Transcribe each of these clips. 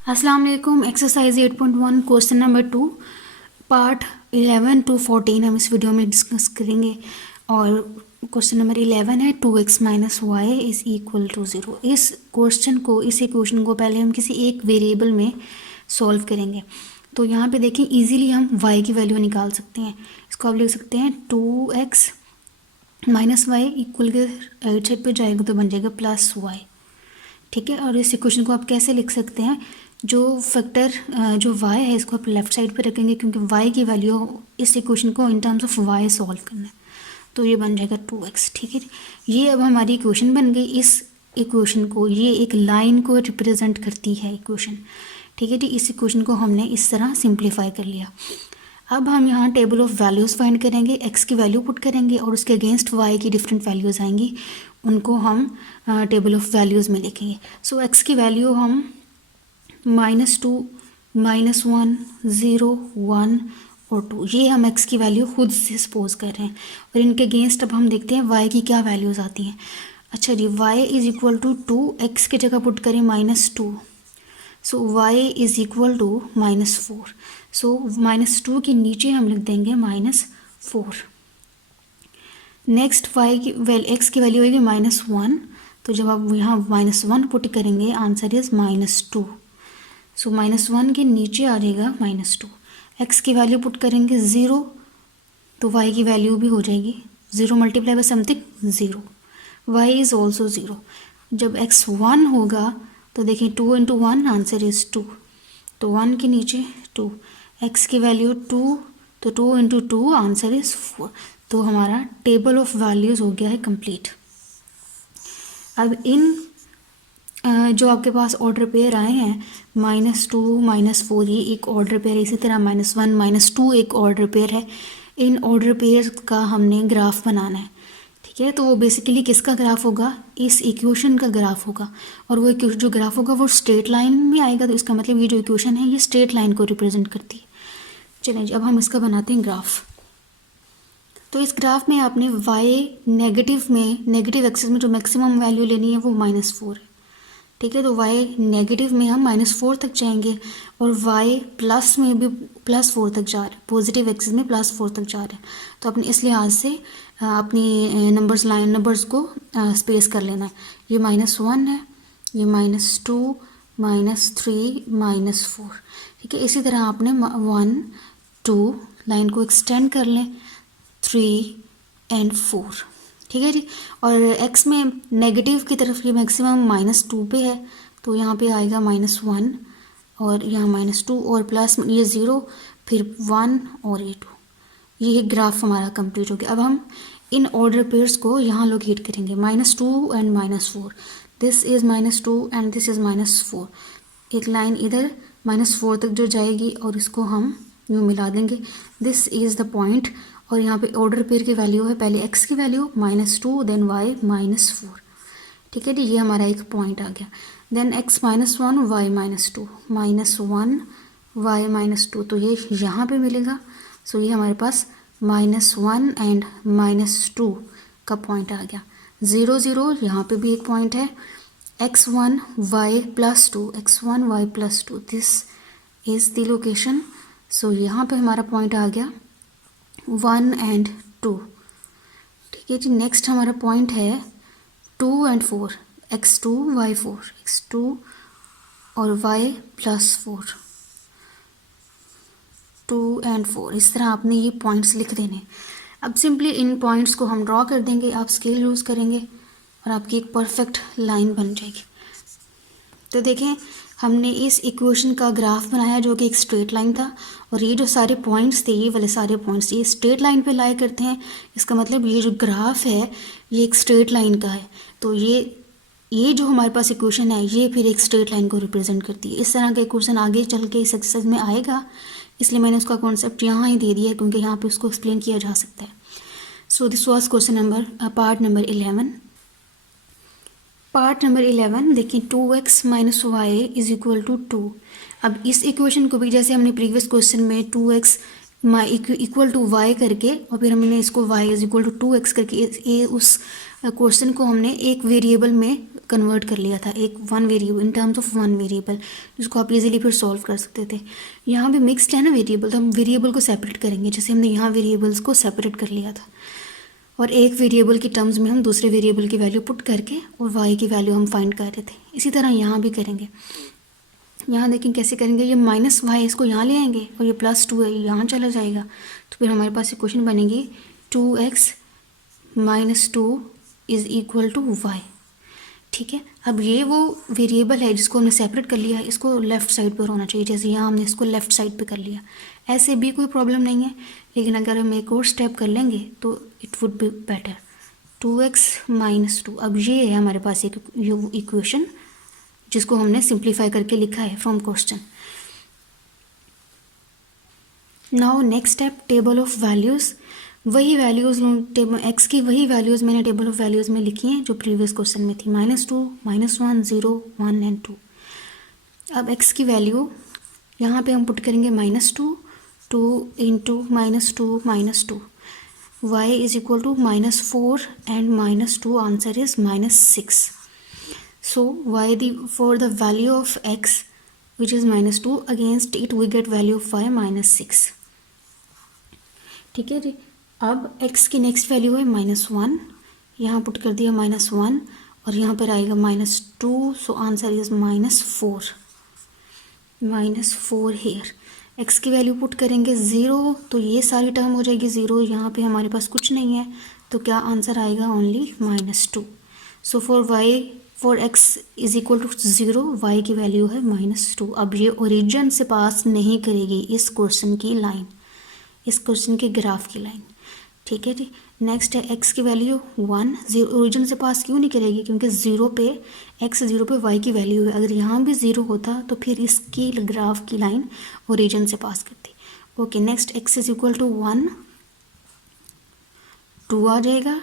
अस्सलाम वालेकुम। Exercise 8.1 question number 2 part 11 to 14 हम इस वीडियो में डिस्कस करेंगे। और क्वेश्चन नंबर 11 है 2x minus Y is equal to 0। इस इक्वेशन को पहले हम किसी एक वेरिएबल में सॉल्व करेंगे। तो यहाँ पे देखें इजीली हम y की वैल्यू निकाल सकते हैं। इसको आप लिख सकते हैं 2x माइनस वाई इक्वल के राइट साइड पे जाएगा तो बन जाएगा प्लस वाई। ठीक है, और इस इक्वेशन को आप कैसे लिख सकते हैं, जो फैक्टर जो y है इसको आप लेफ़्ट साइड पे रखेंगे क्योंकि y की वैल्यू इस इक्वेशन को in terms of y solve करना है, तो ये बन जाएगा 2x। ठीक है, ये अब हमारी इक्वेशन बन गई। इस इक्वेशन को ये एक लाइन को रिप्रेजेंट करती है इक्वेशन। ठीक है जी, इस इक्वेशन को हमने इस तरह सिंप्लीफाई कर लिया। अब हम यहाँ टेबल ऑफ वैल्यूज़ फाइंड करेंगे, x की वैल्यू पुट करेंगे और उसके अगेंस्ट y की डिफरेंट वैल्यूज़ आएंगी, उनको हम टेबल ऑफ वैल्यूज़ में लिखेंगे। सो x की वैल्यू हम -2, -1, 0, 1 और 2, ये हम x की वैल्यू खुद से सपोज कर रहे हैं। और इनके अगेंस्ट अब हम देखते हैं y की क्या वैल्यूज़ आती हैं। अच्छा जी, y is equal to 2, x की जगह पुट करें -2, so y is equal to -4। So -2 के नीचे हम लिख देंगे -4। नेक्स्ट x की वैल्यू होगी -1, तो जब आप यहाँ -1 पुट करेंगे आंसर इज़ -2। सो -1 के नीचे आ जाएगा -2। x की वैल्यू पुट करेंगे 0, तो y की वैल्यू भी हो जाएगी 0 multiply by something 0। y is also 0। जब x 1 होगा तो देखिए 2 इंटू 1 आंसर इज़ 2, तो 1 के नीचे 2। x की वैल्यू 2, तो 2 इंटू 2 आंसर इज़ 4। तो हमारा टेबल ऑफ वैल्यूज़ हो गया है कंप्लीट। अब इन जो आपके पास ऑर्डर पेयर आए हैं -2, -4, ये एक ऑर्डर पेयर है। इसी तरह -1, -2 एक ऑर्डर पेयर है। इन ऑर्डर पेयर का हमने ग्राफ बनाना है। ठीक है, तो वो बेसिकली किसका ग्राफ होगा, इस इक्वेशन का ग्राफ होगा। और वो जो ग्राफ होगा वो स्ट्रेट लाइन में आएगा, तो इसका मतलब ये जो इक्वेशन है ये स्ट्रेट लाइन को रिप्रेजेंट करती है। चलिए जी, अब हम इसका बनाते हैं ग्राफ। तो इस ग्राफ में आपने y नेगेटिव एक्सिस में जो मैक्सिमम वैल्यू लेनी है वो -4 है। ठीक है, तो y नेगेटिव में हम -4 तक जाएंगे और y प्लस में भी +4 तक जा रहे हैं, पॉजिटिव एक्सिस में +4 तक जा रहे हैं। तो अपने इस लिहाज से अपनी नंबर्स को स्पेस कर लेना है। ये -1 है, ये -2, -3, -4। ठीक है, इसी तरह आपने 1, 2 लाइन को एक्सटेंड कर लें, 3 एंड 4। ठीक है जी, और x में नेगेटिव की तरफ ये मैक्सिमम -2 पे है, तो यहाँ पे आएगा -1 और यहाँ -2 और प्लस ये 0, फिर 1 और ये 2। ये ग्राफ हमारा कंप्लीट हो गया। अब हम इन ऑर्डर पेयर्स को यहाँ लोकेट करेंगे, -2 and -4। This is -2 and this is -4। एक लाइन इधर -4 तक जो जाएगी और इसको हम यूँ मिला देंगे, दिस इज़ द पॉइंट। और यहाँ पे ऑर्डर पेयर की वैल्यू है, पहले x की वैल्यू -2 देन y -4। ठीक है जी, ये हमारा एक पॉइंट आ गया। देन x -1 y -2, -1 y -2, तो ये यहाँ पे मिलेगा। सो ये हमारे पास -1 एंड -2 का पॉइंट आ गया। 0 0 यहाँ पे भी एक पॉइंट है, x1 y +2, x1 y +2, this is the location. So यहाँ पे हमारा पॉइंट आ गया 1 एंड 2। ठीक है जी, नेक्स्ट हमारा पॉइंट है 2 एंड 4, x2 y4, x2 और y +4, 2 एंड 4। इस तरह आपने ये पॉइंट्स लिख देने। अब सिंपली इन पॉइंट्स को हम ड्रॉ कर देंगे, आप स्केल यूज़ करेंगे और आपकी एक परफेक्ट लाइन बन जाएगी। तो देखें, हमने इस इक्वेशन का ग्राफ बनाया जो कि एक स्ट्रेट लाइन था, और ये जो सारे पॉइंट्स थे, ये वाले सारे पॉइंट्स ये स्ट्रेट लाइन पे लाई करते हैं। इसका मतलब ये जो ग्राफ है ये एक स्ट्रेट लाइन का है। तो ये जो हमारे पास इक्वेशन है ये फिर एक स्ट्रेट लाइन को रिप्रेजेंट करती है। इस तरह का इक्वेशन आगे चल के इस एक्सरसाइज में आएगा, इसलिए मैंने उसका कॉन्सेप्ट यहाँ ही दे दिया है क्योंकि यहाँ पर उसको एक्सप्लेन किया जा सकता है। So this was question number part number 11। Part number 11 देखिए, 2x minus Y is equal to 2। अब इस इक्वेशन को भी जैसे हमने प्रीवियस क्वेश्चन में 2x इक्वल टू वाई करके और फिर हमने इसको y is equal to 2x करके उस क्वेश्चन को हमने एक वेरिएबल में कन्वर्ट कर लिया था एक one variable in terms of one variable, जिसको आप इजीली फिर सॉल्व कर सकते थे। यहाँ भी मिक्स्ड है ना वेरिएबल, तो हम वेरिएबल को सेपरेट करेंगे, जैसे हमने यहाँ वेरिएबल्स को सेपरेट कर लिया था और एक वेरिएबल की टर्म्स में हम दूसरे वेरिएबल की वैल्यू पुट करके और वाई की वैल्यू हम फाइंड कर रहे थे। इसी तरह यहाँ भी करेंगे। यहाँ देखें कैसे करेंगे, ये माइनस वाई इसको यहाँ ले आएंगे और ये +2 है यहाँ चला जाएगा, तो फिर हमारे पास इक्वेशन बनेगी 2x - 2 = y। ठीक है, अब ये वो वेरिएबल है जिसको हमने सेपरेट कर लिया है, इसको लेफ़्ट साइड पर होना चाहिए, जैसे यहाँ हमने इसको लेफ़्ट साइड पे कर लिया। ऐसे भी कोई प्रॉब्लम नहीं है, लेकिन अगर हम एक और स्टेप कर लेंगे तो it would be better. 2x - 2, अब ये है हमारे पास एक इक्वेशन जिसको हमने सिंप्लीफाई करके लिखा है from question. Now next step, table of values. वही वैल्यूज़ एक्स की वही वैल्यूज़ मैंने टेबल ऑफ वैल्यूज़ में लिखी हैं जो प्रीवियस क्वेश्चन में थी, -2, -1, 0, 1 एंड 2। अब एक्स की वैल्यू यहाँ पे हम पुट करेंगे -2, 2 × -2 -2, y = -4 and -2, answer is -6। So for the value of x which is -2, against it we get value of y -6। ठीक है जी, अब x की नेक्स्ट वैल्यू है -1, यहाँ पुट कर दिया -1 और यहाँ पर आएगा -2, so answer is -4 here. x की वैल्यू पुट करेंगे 0, तो ये सारी टर्म हो जाएगी 0, यहाँ पे हमारे पास कुछ नहीं है, तो क्या आंसर आएगा, only -2। So for x = 0, y की वैल्यू है -2। अब ये ओरिजिन से पास नहीं करेगी इस क्वेश्चन की लाइन, इस क्वेश्चन के ग्राफ की लाइन। ठीक है जी, नेक्स्ट है x की वैल्यू 1, 0 ओरिजिन से पास क्यों नहीं करेगी, क्योंकि x 0 पे y की वैल्यू है। अगर यहाँ भी 0 होता तो फिर इसकी ग्राफ की लाइन ओरिजिन से पास करती। ओके, नेक्स्ट x = 1, 2 आ जाएगा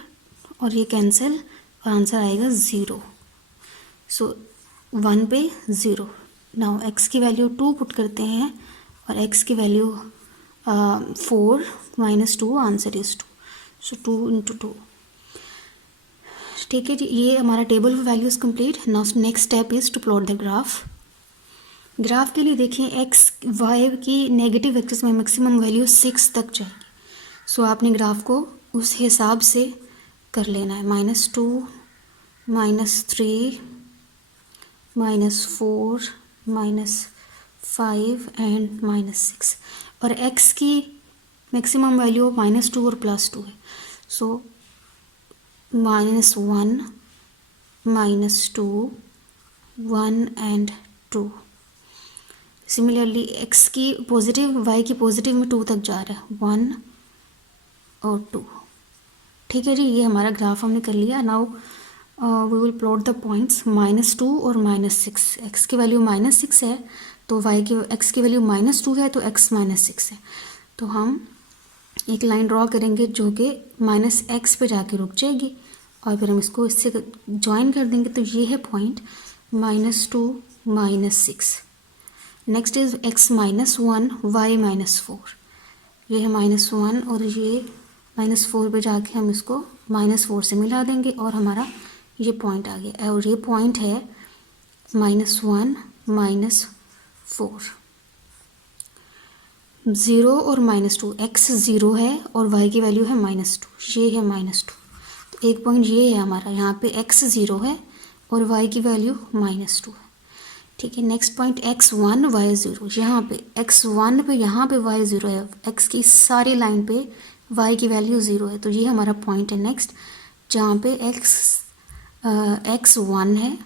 और ये कैंसिल और आंसर आएगा 0। सो 1 पे 0। नाउ x की वैल्यू 2 पुट करते हैं और x की वैल्यू 4 - 2, आंसर इज 2। सो 2 × 2। ठीक है जी, ये हमारा table of values complete. Now next step is to plot the graph. Graph के लिए देखिए x y की नेगेटिव एक्सिस में मैक्सिमम वैल्यू 6 तक जाएगी। सो आपने ग्राफ को उस हिसाब से कर लेना है, -2, -3, -4, -5 एंड -6। और x की मैक्सिमम वैल्यू -2 और +2 है, सो -1, -2, 1 एंड 2। सिमिलरली x की पॉजिटिव, y की पॉजिटिव में 2 तक जा रहा है, 1 और 2। ठीक है जी, ये हमारा ग्राफ हमने कर लिया। Now we will plot the points -2 और -6। x की वैल्यू -6 है तो x की वैल्यू -2 है तो x -6 है, तो हम एक लाइन ड्रॉ करेंगे जो कि -x पे जाके रुक जाएगी और फिर हम इसको इससे ज्वाइन कर देंगे, तो ये है point -2, -6। Next is x -1, y -4। ये है -1 और ये -4 पे जाके हम इसको -4 से मिला देंगे और हमारा ये पॉइंट आ गया, और ये पॉइंट है -1, -4। 0 और -2, x 0 है और y की वैल्यू है -2, ये है -2, तो एक पॉइंट ये है हमारा, यहाँ पे x 0 है और y की वैल्यू -2 है। ठीक है, नेक्स्ट पॉइंट x1, y 0, यहाँ पे x1 पे यहाँ पे y 0 है, x की सारी लाइन पे y की वैल्यू 0 है, तो ये हमारा पॉइंट है नेक्स्ट, जहाँ पे x1 है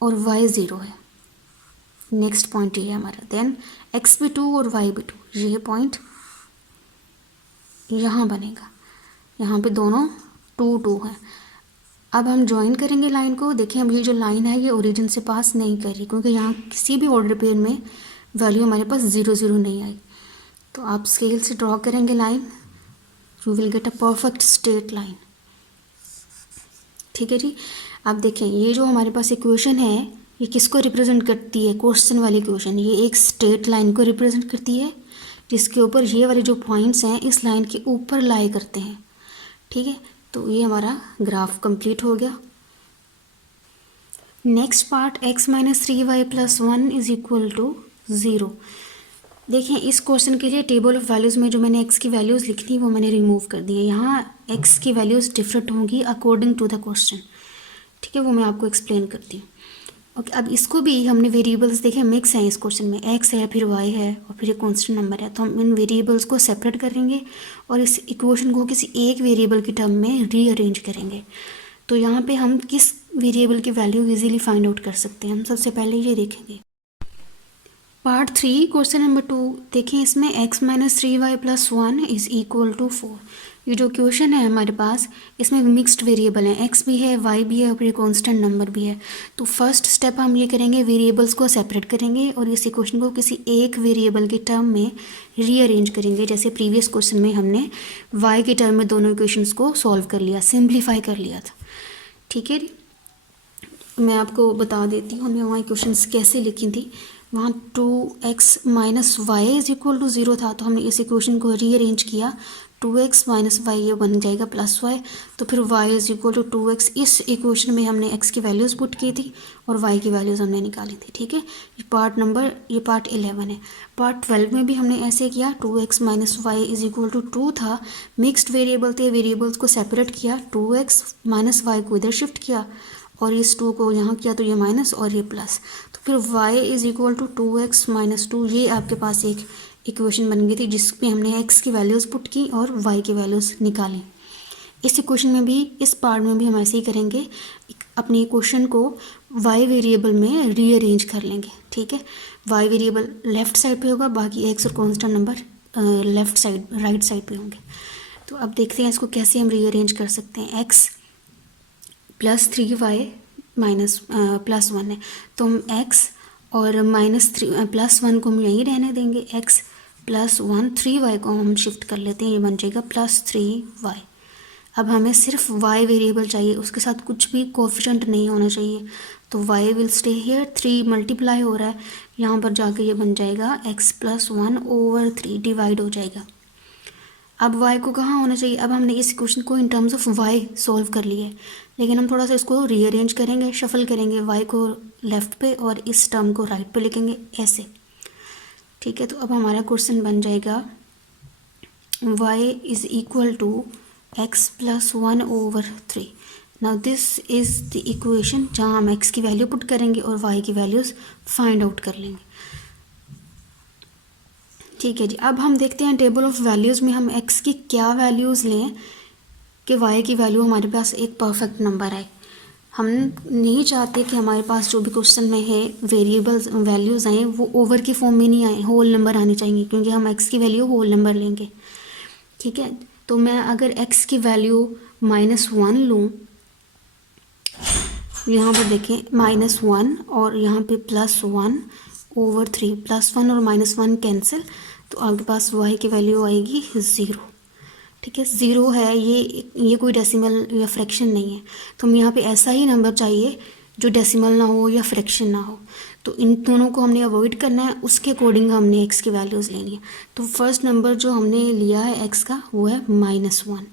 और y 0 है। नेक्स्ट पॉइंट ये है हमारा। देन x भी 2 और y भी 2, ये पॉइंट यहाँ बनेगा, यहाँ पे दोनों 2, 2 हैं। अब हम ज्वाइन करेंगे लाइन को। देखें, अब ये जो लाइन है ये ओरिजिन से पास नहीं कर रही, क्योंकि यहाँ किसी भी ऑर्डर पेयर में वैल्यू हमारे पास 0, 0 नहीं आई। तो आप स्केल से ड्रॉ करेंगे line, you will get a perfect straight line. ठीक है जी, अब देखें ये जो हमारे पास इक्वेशन है ये किसको रिप्रेजेंट करती है, क्वेश्चन वाली इक्वेशन, ये एक स्ट्रेट लाइन को रिप्रेजेंट करती है जिसके ऊपर ये वाले जो पॉइंट्स हैं इस लाइन के ऊपर लाई करते हैं। ठीक है, तो ये हमारा ग्राफ कंप्लीट हो गया। Next part x minus 3y plus 1 is equal to 0। देखिए इस क्वेश्चन के लिए टेबल ऑफ वैल्यूज़ में जो मैंने x की वैल्यूज़ लिखी थी वो मैंने रिमूव कर दी है। यहाँ x की वैल्यूज़ डिफरेंट होंगी अकॉर्डिंग टू द क्वेश्चन, ठीक है, वो मैं आपको एक्सप्लेन करती हूँ। ओके, अब इसको भी हमने वेरिएबल्स देखे मिक्स हैं इस क्वेश्चन में, x है फिर y है और फिर एक कॉन्स्टेंट नंबर है, तो हम इन वेरिएबल्स को सेपरेट करेंगे और इस इक्वेशन को किसी एक वेरिएबल की टर्म में रीअरेंज करेंगे। तो यहाँ पे हम किस वेरिएबल की वैल्यू इजीली फाइंड आउट कर सकते हैं, हम सबसे पहले ये देखेंगे। पार्ट 3 क्वेश्चन नंबर 2 देखें, इसमें x minus 3y plus 1 is equal to 4। ये जो क्वेश्चन है हमारे पास इसमें मिक्स्ड वेरिएबल है, x भी है y भी है और फिर कॉन्स्टेंट नंबर भी है। तो फर्स्ट स्टेप हम ये करेंगे, वेरिएबल्स को सेपरेट करेंगे और इस इक्वेशन को किसी एक वेरिएबल की टर्म में रीअरेंज करेंगे। जैसे प्रीवियस क्वेश्चन में हमने y के टर्म में दोनों इक्वेशंस को सॉल्व कर लिया, सिंप्लीफाई कर लिया था, ठीक है। मैं आपको बता देती हूँ हमने वहाँ इक्वेशंस कैसे लिखी थी। वहाँ 2x minus Y is equal to 0 था, तो हमने इस इक्वेशन को रीअरेंज किया, 2x माइनस वाई ये बन जाएगा प्लस वाई, तो फिर y is equal to 2x। इस इक्वेशन में हमने x की वैल्यूज़ पुट की थी और y की वैल्यूज़ हमने निकाली थी, ठीक है। ये पार्ट 11 है। पार्ट 12 में भी हमने ऐसे किया, 2x minus Y is equal to 2 था, मिक्सड वेरिएबल थे, वेरिएबल्स को सेपरेट किया, 2x माइनस वाई को इधर शिफ्ट किया और इस 2 को यहाँ किया तो ये माइनस और ये प्लस, तो फिर y is equal to 2x minus 2। ये आपके पास एक इक्वेशन बन गई थी जिसमें हमने x की वैल्यूज़ पुट की और y की वैल्यूज़ निकाली। इस इक्वेशन में भी, इस पार्ट में भी हम ऐसे ही करेंगे, अपनी इक्वेशन को y वेरिएबल में रीअरेंज कर लेंगे, ठीक है। y वेरिएबल लेफ्ट साइड पे होगा, बाकी x और constant number left side right side पे होंगे। तो अब देखते हैं इसको कैसे हम रीअरेंज कर सकते हैं। x plus 3y minus plus 1 है, तो हम x और माइनस 3 प्लस 1 को हम यहीं रहने देंगे, x प्लस 1, 3y को हम शिफ्ट कर लेते हैं, ये बन जाएगा प्लस 3y। अब हमें सिर्फ y वेरिएबल चाहिए, उसके साथ कुछ भी कोफिशिएंट नहीं होना चाहिए, तो y will stay here, 3 multiply हो रहा है, यहाँ पर जाके ये बन जाएगा x प्लस 1 ओवर 3 डिवाइड हो जाएगा। अब y को कहाँ होना चाहिए, अब हमने इस क्वेश्चन को in terms of y solve कर लिया है, लेकिन हम थोड़ा सा इसको रीअरेंज करेंगे, शफल करेंगे, y को लेफ़्ट पे और इस टर्म को राइट पे लिखेंगे ऐसे, ठीक है। तो अब हमारा क्वेश्चन बन जाएगा y is equal to x plus 1 over 3। Now this is the equation जहाँ हम x की वैल्यू पुट करेंगे और y की वैल्यूज़ फाइंड आउट कर लेंगे, ठीक है जी। अब हम देखते हैं टेबल ऑफ वैल्यूज़ में हम x की क्या वैल्यूज़ लें कि y की वैल्यू हमारे पास एक परफेक्ट नंबर आए। हम नहीं चाहते कि हमारे पास जो भी क्वेश्चन में है वेरिएबल्स वैल्यूज़ आएँ वो ओवर की फॉर्म में नहीं आए, होल नंबर आने चाहिए, क्योंकि हम x की वैल्यू होल नंबर लेंगे, ठीक है। तो मैं अगर x की वैल्यू -1 लूँ, यहाँ पर देखें -1 और यहाँ पे +1 ओवर 3, +1 और -1 कैंसिल, तो आपके पास y की वैल्यू आएगी 0, ठीक है। 0 है, ये कोई डेसिमल या फ्रैक्शन नहीं है, तो हम यहाँ पे ऐसा ही नंबर चाहिए जो डेसिमल ना हो या फ्रैक्शन ना हो, तो इन दोनों को हमने अवॉइड करना है, उसके अकॉर्डिंग हमने x की वैल्यूज़ लेनी है। तो फर्स्ट नंबर जो हमने लिया है x का वो है -1,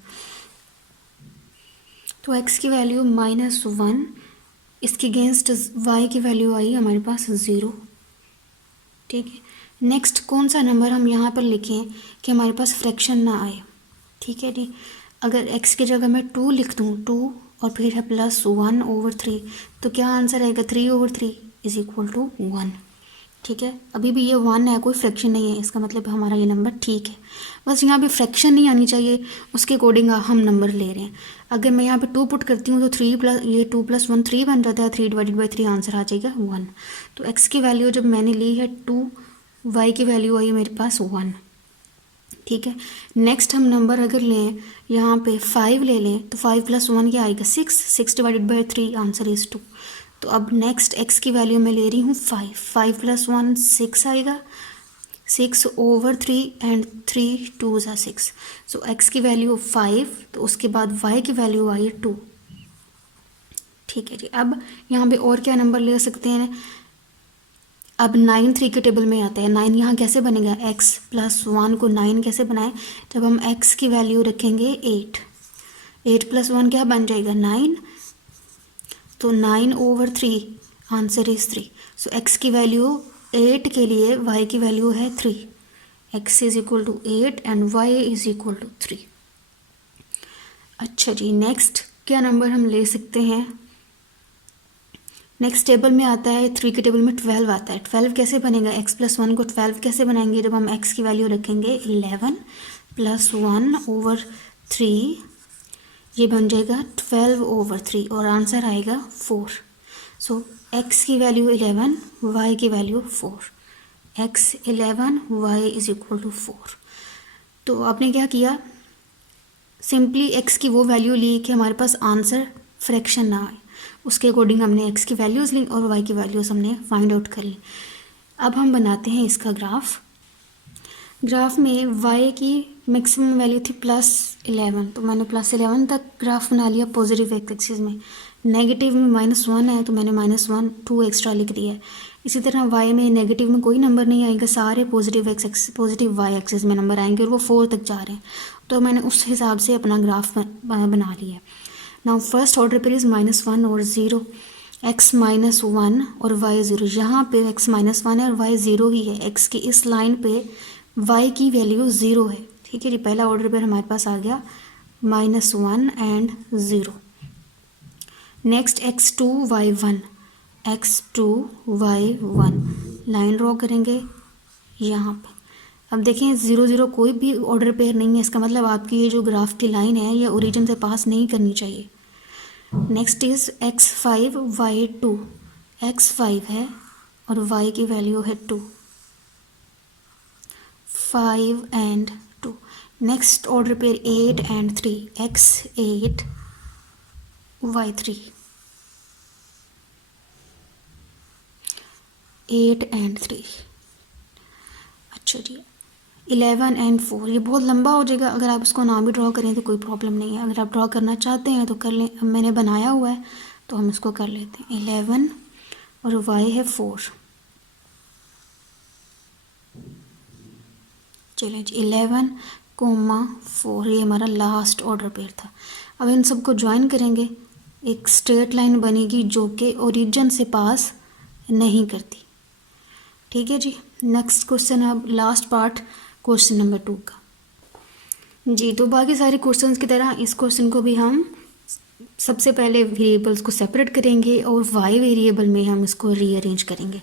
तो x की वैल्यू -1, इसके अगेंस्ट y की वैल्यू आई हमारे पास 0, ठीक है। नेक्स्ट कौन सा नंबर हम यहाँ पर लिखें कि हमारे पास फ्रैक्शन ना आए, ठीक है जी। अगर x की जगह मैं 2 लिख दूँ, 2 और फिर है +1 ओवर 3, तो क्या आंसर आएगा 3 ओवर 3 इज़ इक्वल टू 1, ठीक है। अभी भी ये 1 है, कोई फ्रैक्शन नहीं है, इसका मतलब हमारा ये नंबर ठीक है, बस यहाँ पे फ्रैक्शन नहीं आनी चाहिए, उसके अकॉर्डिंग हम नंबर ले रहे हैं। अगर मैं यहाँ पे 2 पुट करती हूँ तो 3 प्लस ये 2 + 1 3 बन जाता है, 3 डिवाइडेड बाई 3 आंसर आ जाएगा 1। तो x की वैल्यू जब मैंने ली है 2, y की वैल्यू आई है मेरे पास 1, ठीक है। नेक्स्ट हम नंबर अगर लें यहाँ पे 5 ले लें, तो 5 + 1 क्या आएगा 6, 6 डिवाइडेड बाई 3 आंसर इज़ 2। तो अब नेक्स्ट x की वैल्यू मैं ले रही हूँ 5, 5 + 1 6 आएगा, 6 ओवर 3 एंड 3 2 ज़ा 6, सो x की वैल्यू 5, तो उसके बाद y की वैल्यू आई 2, ठीक है जी। अब यहाँ पे और क्या नंबर ले सकते हैं, अब 9 3 के टेबल में आता है, 9 यहाँ कैसे बनेगा, x + 1 को 9 कैसे बनाएं, जब हम x की वैल्यू रखेंगे 8, 8+1 क्या बन जाएगा 9, तो 9/3 आंसर इज 3। सो x की वैल्यू 8 के लिए y की वैल्यू है 3। x is equal to 8 and y is equal to 3। अच्छा जी, नेक्स्ट क्या नंबर हम ले सकते हैं? नेक्स्ट टेबल में आता है 3 के टेबल में 12 आता है। 12 कैसे बनेगा? x+1 को 12 कैसे बनाएंगे? जब हम x की वैल्यू रखेंगे 11 + 1/3, ये बन जाएगा 12/3 और आंसर आएगा 4। सो x की वैल्यू 11, y की value 4। x 11, y is equal to 4। तो आपने क्या किया, सिंपली x की वो वैल्यू ली कि हमारे पास आंसर फ्रैक्शन ना आए, उसके अकॉर्डिंग हमने x की वैल्यूज़ ली और y की वैल्यूज़ हमने फाइंड आउट कर ली। अब हम बनाते हैं इसका ग्राफ। ग्राफ में y की मैक्सिमम वैल्यू थी +11, तो मैंने +11 तक ग्राफ बना लिया पॉजिटिव एक्सिस में। नेगेटिव में -1 है तो मैंने -1 2 एक्स्ट्रा लिख दिया है। इसी तरह y में नेगेटिव में कोई नंबर नहीं आएगा, सारे पॉजिटिव y एक्सिस में नंबर आएंगे और वो 4 तक जा रहे हैं, तो मैंने उस हिसाब से अपना ग्राफ बना लिया। नाउ फर्स्ट ऑर्डर पर इज़ -1 और 0, x -1 और y 0। यहाँ पे x -1 है और y 0 ही है। x की इस लाइन पे y की वैल्यू 0 है। ठीक है जी, पहला ऑर्डर पर हमारे पास आ गया -1 and 0। Next x2 y1, x2 y1 line draw करेंगे यहाँ पे। अब देखें 0 0 कोई भी ऑर्डर पेयर नहीं है, इसका मतलब आपकी ये जो ग्राफ की लाइन है ये ओरिजिन से पास नहीं करनी चाहिए। Next is x5 y2, x5 है और y की वैल्यू है 2, 5 and 2। Next order pair 8 and 3, x8 y3, 8 and 3। अच्छा जी, 11 एंड 4, ये बहुत लंबा हो जाएगा, अगर आप इसको ना भी ड्रॉ करें तो कोई प्रॉब्लम नहीं है। अगर आप ड्रॉ करना चाहते हैं तो कर लें, अब मैंने बनाया हुआ है तो हम इसको कर लेते हैं। 11 और y है 4। चलिए जी, 11,4 ये हमारा लास्ट ऑर्डर पेयर था। अब इन सबको ज्वाइन करेंगे, एक स्ट्रेट लाइन बनेगी जो कि ओरिजिन से पास नहीं करती। ठीक है जी, नेक्स्ट क्वेश्चन, अब लास्ट पार्ट क्वेश्चन नंबर 2 का जी। तो बाकी सारे क्वेश्चंस की तरह इस क्वेश्चन को भी हम सबसे पहले वेरिएबल्स को सेपरेट करेंगे और y वेरिएबल में हम इसको रीअरेंज करेंगे।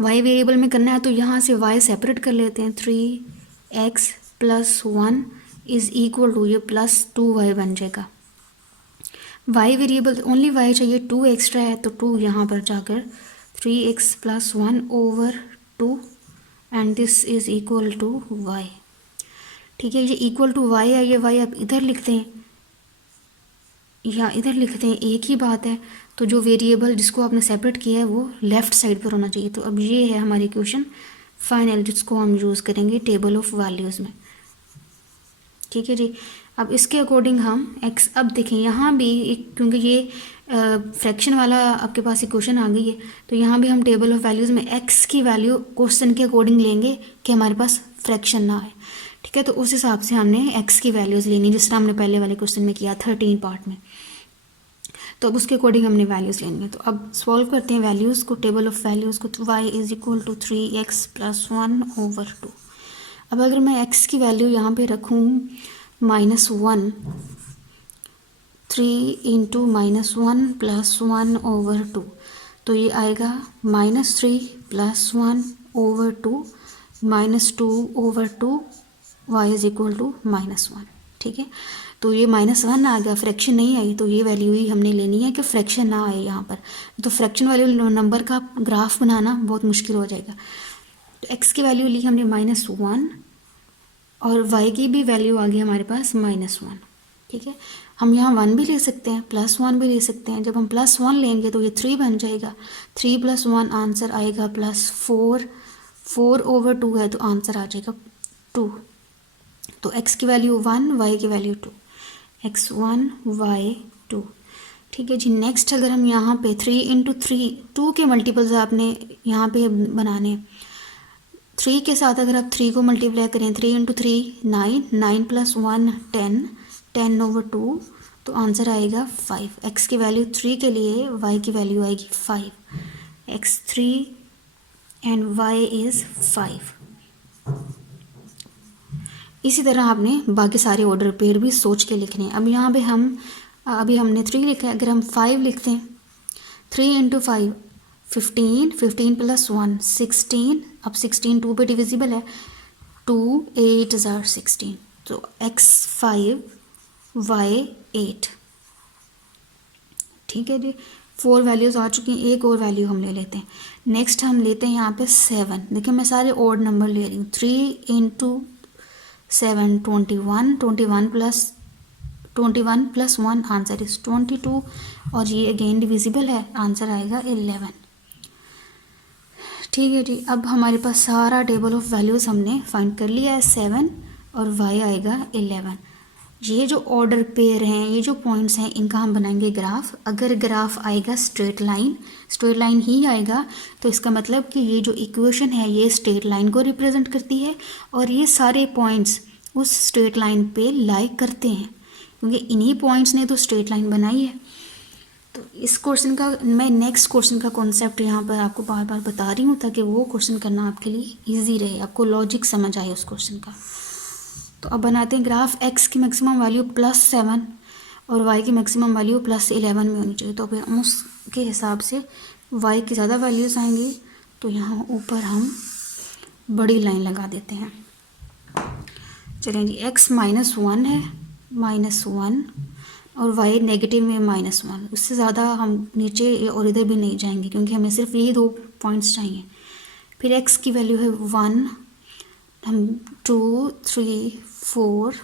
y वेरिएबल में करना है तो यहाँ से y सेपरेट कर लेते हैं। 3x + 1 इज़ इक्वल टू ये +2y बन जाएगा। y वेरिएबल ओनली y चाहिए, 2 एक्स्ट्रा है तो 2 यहाँ पर जाकर 3x + 1/2 and this is equal to y। ठीक है, ये इक्वल टू y है, ये y आप इधर लिखते हैं या इधर लिखते हैं, एक ही बात है। तो जो वेरिएबल जिसको आपने सेपरेट किया है वो लेफ़्ट साइड पर होना चाहिए। तो अब ये है हमारी इक्वेशन फाइनल, जिसको हम यूज़ करेंगे टेबल ऑफ वैल्यूज़ में। ठीक है जी, अब इसके अकॉर्डिंग हम x, अब देखें यहाँ भी क्योंकि ये फ्रैक्शन वाला आपके पास इक्वेशन आ गई है, तो यहाँ भी हम टेबल ऑफ वैल्यूज़ में x की वैल्यू क्वेश्चन के अकॉर्डिंग लेंगे कि हमारे पास फ्रैक्शन ना आए। ठीक है, तो उस हिसाब से हमने x की वैल्यूज़ लेनी, जिस तरह हमने पहले वाले क्वेश्चन में किया 13 पार्ट में। तो अब उसके अकॉर्डिंग हमने वैल्यूज़ लेनी है। तो अब सॉल्व करते हैं वैल्यूज़ को, टेबल ऑफ वैल्यूज़ को। तो y is equal to 3x + 1/2। अब अगर मैं x की वैल्यू यहाँ पे रखूँ -1, 3 × -1 + 1/2, तो ये आएगा -3 + 1/2 -2/2 y इज़ इक्वल टू -1। ठीक है, तो ये -1 आ गया, फ्रैक्शन नहीं आई, तो ये वैल्यू ही हमने लेनी है कि फ्रैक्शन ना आए यहाँ पर। तो फ्रैक्शन वाले नंबर का ग्राफ बनाना बहुत मुश्किल हो जाएगा। तो x की वैल्यू ली हमने -1 और y की भी वैल्यू आ गई हमारे पास -1। ठीक है, हम यहाँ 1 भी ले सकते हैं, +1 भी ले सकते हैं। जब हम +1 लेंगे तो ये 3 बन जाएगा। 3 + 1 आंसर आएगा +4, 4/2 है तो आंसर आ जाएगा 2। तो x की वैल्यू 1, y की वैल्यू 2, x1 y2। ठीक है जी, नेक्स्ट अगर हम यहाँ पे 3 × 3, 2 के मल्टीपल्स आपने यहाँ पे बनाने हैं। 3 के साथ अगर आप 3 को मल्टीप्लाई करें, 3 × 3 9, 9 + 1 10, 10/2 तो आंसर आएगा 5। x की वैल्यू 3 के लिए y की वैल्यू आएगी 5, x 3 एंड y इज़ 5। इसी तरह आपने बाकी सारे ऑर्डर पेयर भी सोच के लिखने हैं। अब यहाँ पे अभी हमने 3 लिखा है, अगर हम 5 लिखते हैं 3 इंटू 5 15, 15 प्लस 1 16, अब 16 2 पे डिविजिबल है, 2 8 ज़ार 16, तो x 5 y 8। ठीक है जी, 4 वैल्यूज़ आ चुकी हैं, एक और वैल्यू हम ले लेते हैं। नेक्स्ट हम लेते हैं यहाँ पे 7। देखिए मैं सारे ऑड नंबर ले रही हूँ। 3 इंटू 7 21, 21 प्लस 1 आंसर इज 22, और ये अगेन डिविजिबल है, आंसर आएगा 11। ठीक है जी, अब हमारे पास सारा टेबल ऑफ वैल्यूज़ हमने फाइंड कर लिया है। 7 और y आएगा 11। ये जो ऑर्डर पेयर हैं, ये जो पॉइंट्स हैं, इनका हम बनाएंगे ग्राफ। अगर ग्राफ आएगा स्ट्रेट लाइन ही आएगा, तो इसका मतलब कि ये जो इक्वेशन है ये स्ट्रेट लाइन को रिप्रेजेंट करती है, और ये सारे पॉइंट्स उस स्ट्रेट लाइन पे लाई करते हैं, क्योंकि इन्हीं पॉइंट्स ने तो स्ट्रेट लाइन बनाई है। तो इस क्वेश्चन का मैं नेक्स्ट क्वेश्चन का कॉन्सेप्ट यहाँ पर आपको बार बार बता रही हूँ, ताकि वो क्वेश्चन करना आपके लिए ईजी रहे, आपको लॉजिक समझ आए उस क्वेश्चन का। तो अब बनाते हैं ग्राफ। x की मैक्सिमम वैल्यू +7 और y की मैक्सिमम वैल्यू +11 में होनी चाहिए, तो फिर हम उसके हिसाब से y की ज़्यादा वैल्यूज़ आएंगी, तो यहाँ ऊपर हम बड़ी लाइन लगा देते हैं। चलें जी, x -1 है, -1, और y नेगेटिव में -1। उससे ज़्यादा हम नीचे और इधर भी नहीं जाएंगे, क्योंकि हमें सिर्फ यही 2 पॉइंट्स चाहिए। फिर x की वैल्यू है 1, हम 2 3 4।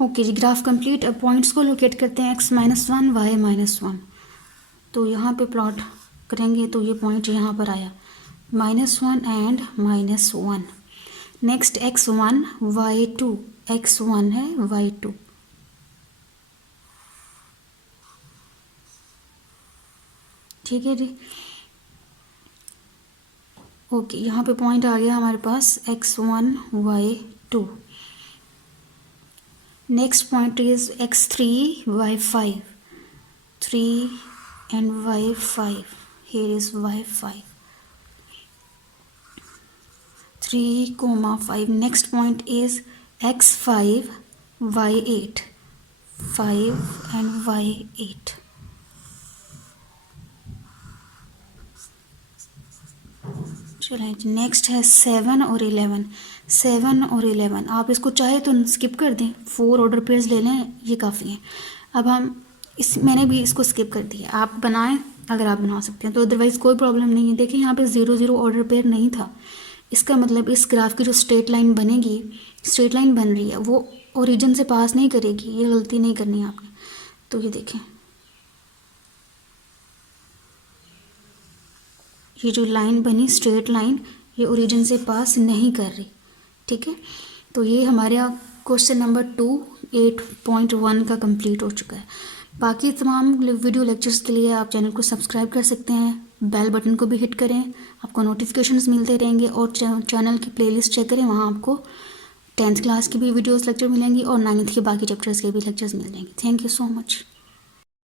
ओके जी, ग्राफ कंप्लीट। अब पॉइंट्स को लोकेट करते हैं, x -1 y -1। तो यहाँ पे प्लॉट करेंगे तो ये पॉइंट यहाँ पर आया, -1 and -1। Next x1 y2, x1 है y2। ठीक है जी, ओके, यहाँ पे पॉइंट आ गया हमारे पास x1 y2। Next point is x3 y5, 3 and y5, here is y5, 3, 5. Next point is x5 y8, 5 and y8. चलिए, नेक्स्ट है 7 और 11। 7 और 11 आप इसको चाहे तो स्किप कर दें, 4 ऑर्डर पेयर्स ले लें, ये काफ़ी है। अब हम मैंने भी इसको स्किप कर दिया, आप बनाएं अगर आप बना सकते हैं तो, अदरवाइज़ कोई प्रॉब्लम नहीं है। देखिए यहाँ पे 0 0 ऑर्डर पेयर नहीं था, इसका मतलब इस ग्राफ की जो स्ट्रेट लाइन बनेगी, स्ट्रेट लाइन बन रही है, वो ओरिजिन से पास नहीं करेगी, ये गलती नहीं करनी है आपने। तो ये देखें, ये जो लाइन बनी स्ट्रेट लाइन, ये ओरिजिन से पास नहीं कर रही। ठीक है, तो ये हमारा क्वेश्चन नंबर 2 8.1 का कंप्लीट हो चुका है। बाकी तमाम वीडियो लेक्चर्स के लिए आप चैनल को सब्सक्राइब कर सकते हैं, बेल बटन को भी हिट करें, आपको नोटिफिकेशंस मिलते रहेंगे, और चैनल की प्लेलिस्ट चेक करें, वहाँ आपको 10th क्लास की भी वीडियोस लेक्चर मिलेंगी और 9th के बाकी चैप्टर्स के भी लेक्चर्स मिल जाएंगे। Thank you so much.